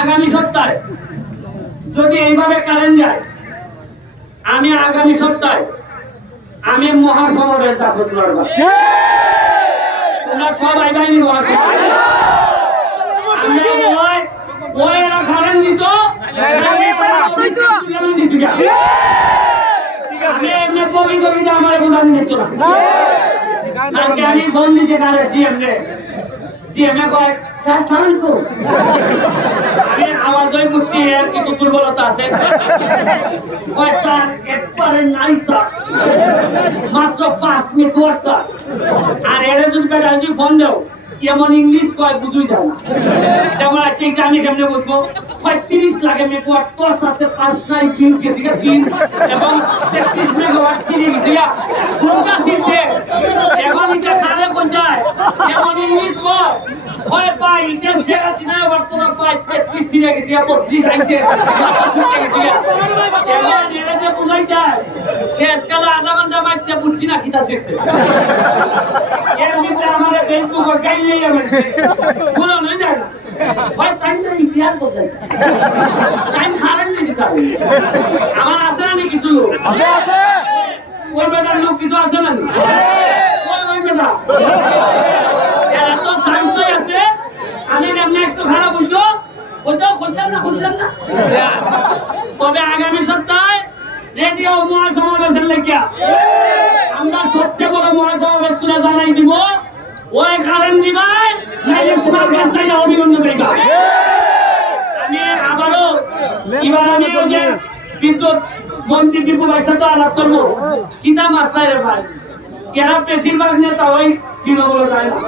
আগামী সপ্তাহে যদি এইভাবে কারেন্ট যায় আমি আগামী সপ্তাহে আমি মহাসমাবেশ ডাকবো লড়বা তোমরা সব আইবাইনি। আমি এমনি কবি কবিতা এ কয় শ্বাস আমি আওয়াজ এর কিছু দুর্বলতা আছে? মাত্র মিনিট স্যার। আর এর যদি বেটা যদি ফোন দাও, এমন ইংলিশ কয়, বুঝুই যায় না। যেমন এটা আমি কেমনে বুঝব? পঁয়ত্রিশ লাগে মেঘওয়াট টর্চ আছে, পাঁচ নাই, তিন গা তিন। এবং তেত্রিশ গেছি গা এবার তোমার তেত্রিশ গেছি বত্রিশ আইছে এবার যে বুঝাই শেষকালে আধা ঘণ্টা মাইতে বুঝছি না খিতা শিখছে এর ভিতরে আমার ফেসবুক বলো যায় না। ইতিহাস বলতে আমার আছে না কিছু? ওই বেটার লোক কিছু আছে না নি? ওই ওই বেটা এরা তো চান্সই আছে আমি কেমন একটু খারাপ বুঝছ ওইটাও খুঁজলাম না? তবে আগামী সপ্তাহে রেডিও মহাসমাবেশের লেখিয়া আমরা সবচেয়ে বড় মহাসমাবেশ করে জানাই দিব ওই কারণ দিবাই, নাইলে তোমার কাছে অভিনন্দন দেবা আমি আবারও এবার আমি যে বিদ্যুৎ মন্ত্রী বিপুলের সাথে আলাপ করব। কিতা মাত্রায় রে ভাই। এরা বেশিরভাগ নেতা ওই তৃণমূল যায় না